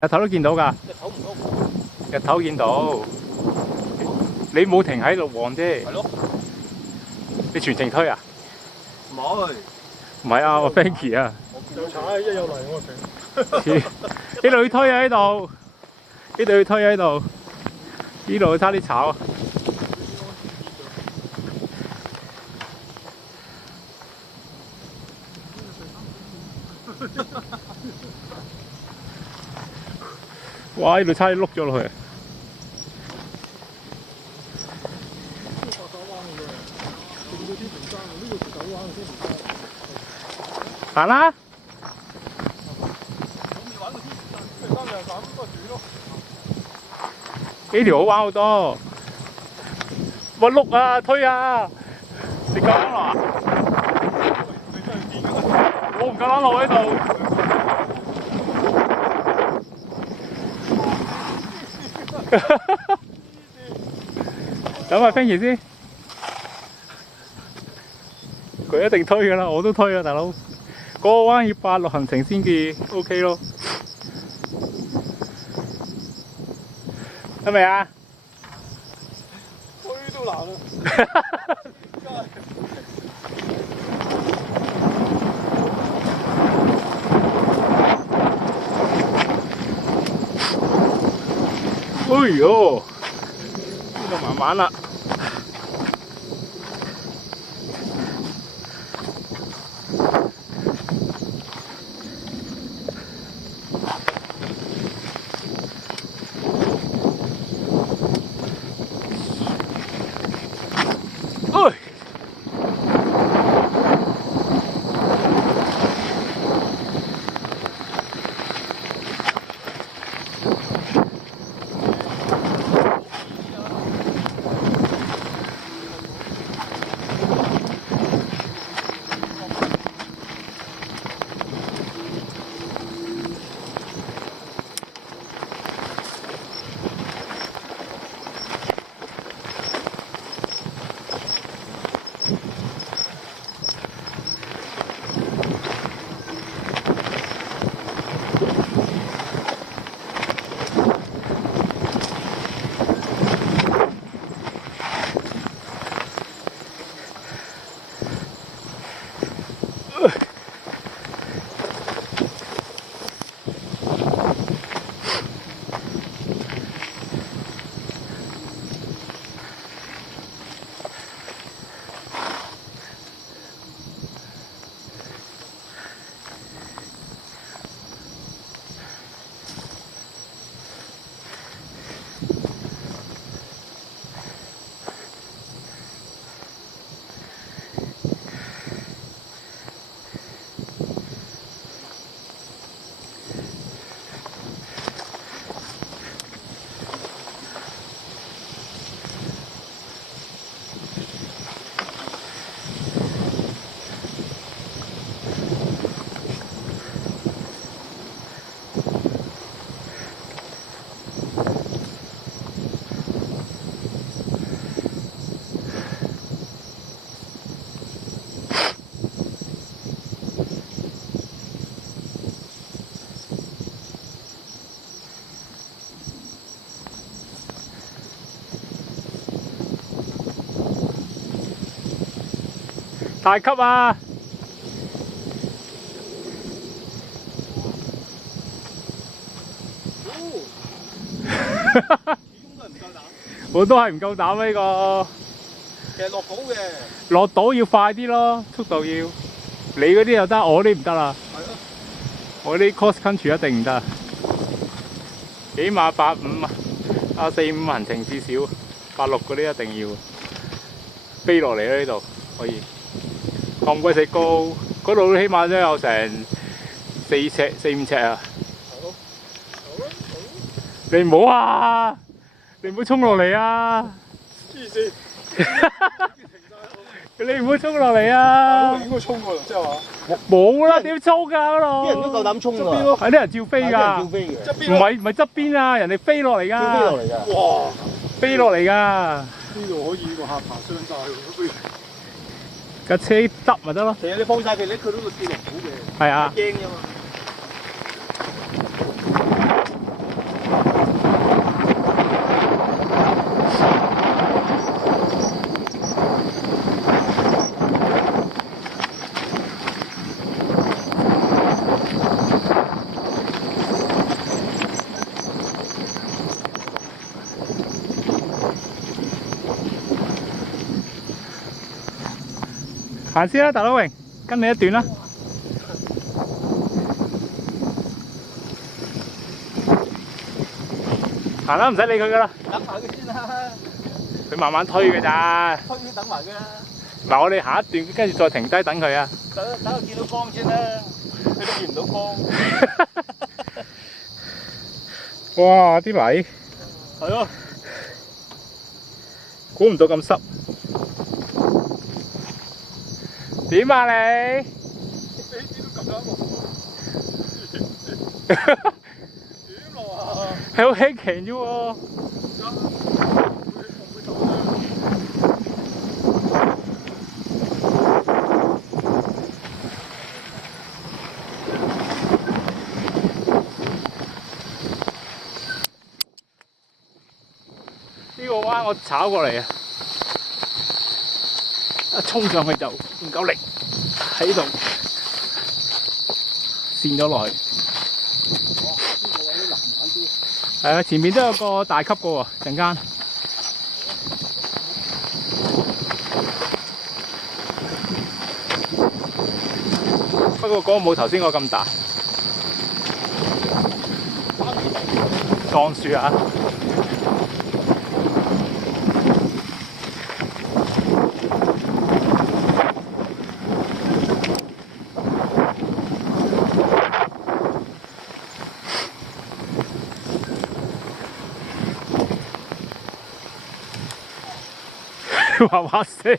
日頭都見到㗎，日頭唔喐，日頭見到。你冇停喺度望啫。係咯，你全程推啊？唔係，唔係啊，我 Frankie 啊。有踩，一有嚟我停。呢度要推啊！呢度，呢度要推啊！呢度，呢度差啲炒啊！哇！呢度差啲碌咗落去。行啦！呢條好玩好多。喂，碌啊，推啊！你夠膽落啊？我唔夠膽落喺度。等下 Frankie 先，佢一定推㗎啦，我都推啊，大佬。嗰個彎要86行程先至 OK 咯。得未啊？推都難啊！哎呦，呢度慢慢啦。哎！大級啊！我都係唔夠膽呢個。其實落到嘅，落到要快啲咯，速度要。你嗰啲又得，我啲唔得啦。係咯，我啲 cross country 一定唔得，起碼85啊，45行程至少，86嗰啲一定要。飛落嚟啦呢度可以。咁鬼死高，嗰度起碼都有成4尺、4、5尺啊！你唔好啊！你唔好衝落嚟啊！黐線！你唔好衝落嚟啊！應該衝過嚟，即係話冇啦，點衝㗎嗰度？啲人都夠膽衝㗎，係啲人照飛㗎，照飛嘅，側邊唔係側邊啊，人哋飛落嚟㗎，照飛落嚟㗎。哇！飛落嚟㗎，呢度可以個下爬傷晒喎，架車執咪得咯。其實你放晒佢，佢都會跌落到嘅。係啊。驚㗎嘛。行先啦，大佬榮，跟你一段啦。行啦，唔使理佢噶啦，等埋佢先啦，佢慢慢推嘅咋。推先等埋佢啦。唔係我哋行一段，跟住再停低等佢啊。等佢見到光先啦，佢都見唔到光。哇！啲泥係咯，估唔到咁濕。點啊你？你都咁樣落。點落啊？係好輕騎啫喎。呢個彎我炒過嚟啊！一衝上去就唔夠力，喺度跣咗落去。係啊，前面都有個大級嘅喎，陣間。不過嗰個冇頭先嗰個咁大。降雪啊！話話聲。